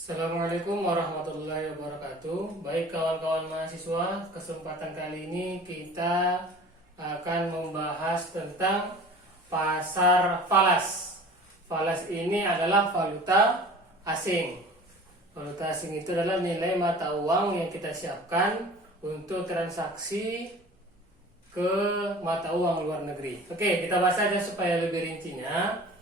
Assalamualaikum warahmatullahi wabarakatuh. Baik kawan-kawan mahasiswa, kesempatan kali ini kita akan membahas tentang pasar falas. Falas ini adalah valuta asing. Valuta asing itu adalah nilai mata uang yang kita siapkan untuk transaksi ke mata uang luar negeri. Oke, kita bahas saja supaya lebih rincinya.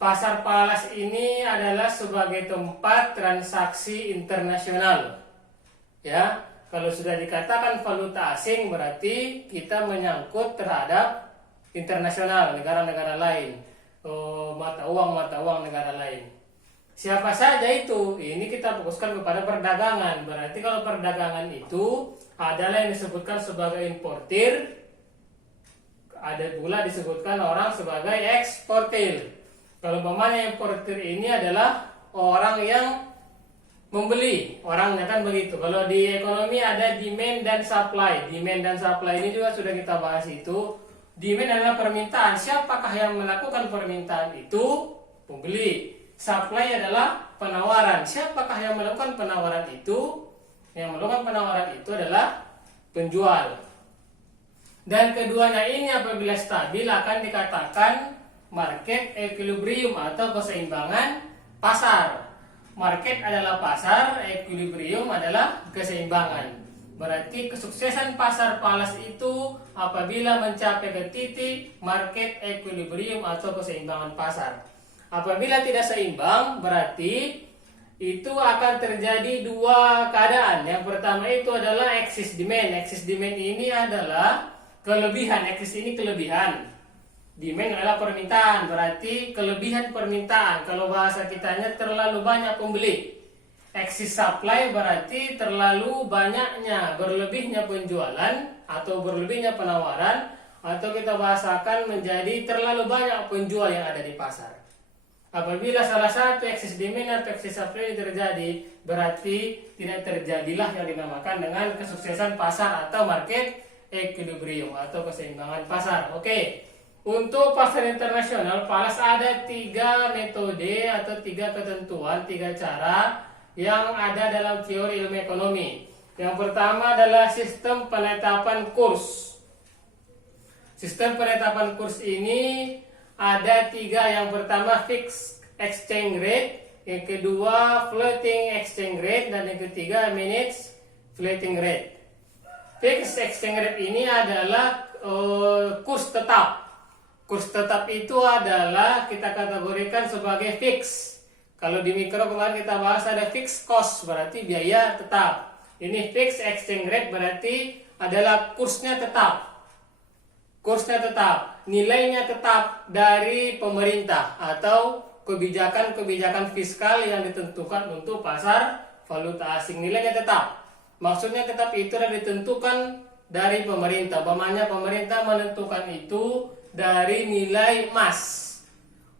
Pasar falas ini adalah sebagai tempat transaksi internasional. Ya, kalau sudah dikatakan valuta asing berarti kita menyangkut terhadap internasional, negara-negara lain, mata uang negara lain. Siapa saja itu? Ini kita fokuskan kepada perdagangan. Berarti kalau perdagangan itu adalah yang disebutkan sebagai importir, ada pula disebutkan orang sebagai eksportir. Kalau umpamanya importir ini adalah orang yang membeli, orangnya kan begitu. Kalau di ekonomi ada demand dan supply. Demand dan supply ini juga sudah kita bahas itu. Demand adalah permintaan. Siapakah yang melakukan permintaan itu? Pembeli. Supply adalah penawaran. Siapakah yang melakukan penawaran itu? Yang melakukan penawaran itu adalah penjual. Dan keduanya ini apabila stabil akan dikatakan market equilibrium atau keseimbangan pasar. Market adalah pasar, equilibrium adalah keseimbangan. Berarti kesuksesan pasar falas itu apabila mencapai ke titik market equilibrium atau keseimbangan pasar. Apabila tidak seimbang berarti itu akan terjadi dua keadaan. Yang pertama itu adalah excess demand. Excess demand ini adalah kelebihan, excess ini kelebihan. Demand adalah permintaan, berarti kelebihan permintaan. Kalau bahasa kitanya terlalu banyak pembeli. Excess supply berarti terlalu banyaknya, berlebihnya penjualan atau berlebihnya penawaran, atau kita bahasakan menjadi terlalu banyak penjual yang ada di pasar. Apabila salah satu excess demand atau excess supply terjadi, berarti tidak terjadilah yang dinamakan dengan kesuksesan pasar atau market equilibrium atau keseimbangan pasar. Oke. Untuk pasar internasional, falas ada 3 metode atau 3 ketentuan, 3 cara yang ada dalam teori ilmu ekonomi. Yang pertama adalah sistem penetapan kurs. Sistem penetapan kurs ini ada 3. Yang pertama fixed exchange rate, yang kedua floating exchange rate, dan yang ketiga managed floating rate. Fixed exchange rate ini adalah kurs tetap. Kurs tetap itu adalah kita kategorikan sebagai fix. Kalau di mikro kemarin kita bahas ada fixed cost, berarti biaya tetap. Ini fixed exchange rate berarti adalah kursnya tetap. Kursnya tetap, nilainya tetap dari pemerintah atau kebijakan-kebijakan fiskal yang ditentukan untuk pasar valuta asing. Nilainya tetap. Maksudnya tetap itu sudah ditentukan dari pemerintah. Umpamanya pemerintah menentukan itu dari nilai emas.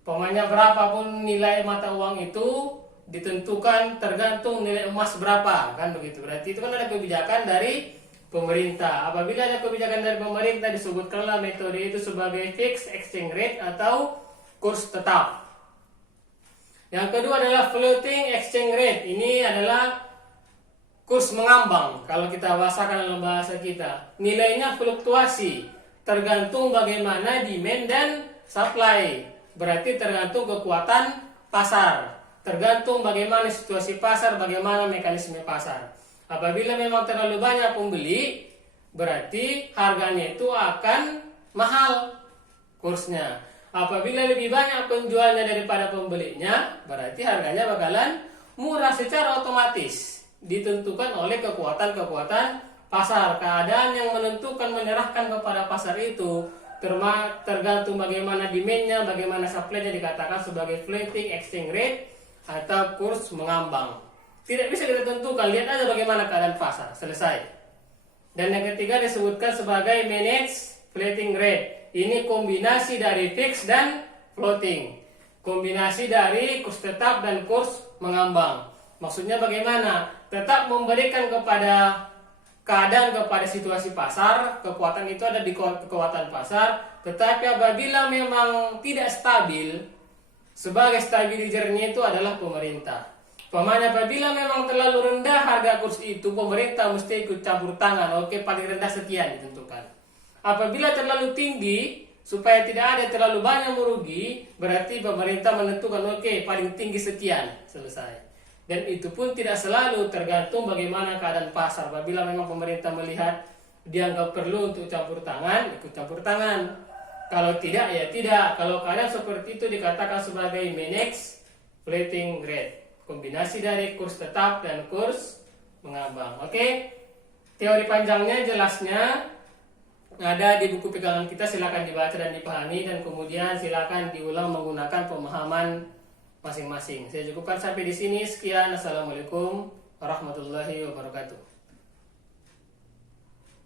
Pokoknya berapapun nilai mata uang itu ditentukan tergantung nilai emas berapa, kan begitu. Berarti itu kan ada kebijakan dari pemerintah. Apabila ada kebijakan dari pemerintah disebutkanlah metode itu sebagai fixed exchange rate atau kurs tetap. Yang kedua adalah floating exchange rate. Ini adalah kurs mengambang. Kalau kita bahasakan dalam bahasa kita, nilainya fluktuasi. Tergantung bagaimana demand dan supply. Berarti tergantung kekuatan pasar. Tergantung bagaimana situasi pasar, bagaimana mekanisme pasar. Apabila memang terlalu banyak pembeli, berarti harganya itu akan mahal kursnya. Apabila lebih banyak penjualnya daripada pembelinya, berarti harganya bakalan murah secara otomatis. Ditentukan oleh kekuatan-kekuatan pasar. Keadaan yang menentukan menyerahkan kepada pasar itu tergantung bagaimana demandnya, bagaimana supply-nya, dikatakan sebagai floating exchange rate atau kurs mengambang. Tidak bisa kita tentukan, lihat aja bagaimana keadaan pasar, selesai. Dan yang ketiga disebutkan sebagai managed floating rate. Ini kombinasi dari fix dan floating. Kombinasi dari kurs tetap dan kurs mengambang. Maksudnya bagaimana? Tetap memberikan kepada keadaan kepada situasi pasar, kekuatan itu ada di kekuatan pasar, tetapi apabila memang tidak stabil, sebagai stabilizernya itu adalah pemerintah. Pemanya apabila memang terlalu rendah harga kurs itu, pemerintah mesti ikut campur tangan. Oke, paling rendah sekian ditentukan. Apabila terlalu tinggi, supaya tidak ada terlalu banyak merugi, berarti pemerintah menentukan oke, paling tinggi sekian, selesai. Dan itu pun tidak selalu, tergantung bagaimana keadaan pasar. Apabila memang pemerintah melihat dianggap perlu untuk campur tangan, ikut campur tangan. Kalau tidak, ya tidak. Kalau keadaan seperti itu dikatakan sebagai managed floating rate. Kombinasi dari kurs tetap dan kurs mengambang. Oke, teori panjangnya jelasnya ada di buku pegangan kita, silakan dibaca dan dipahami, dan kemudian silakan diulang menggunakan pemahaman masing-masing. Saya cukupkan sampai di sini. Sekian. Assalamualaikum warahmatullahi wabarakatuh.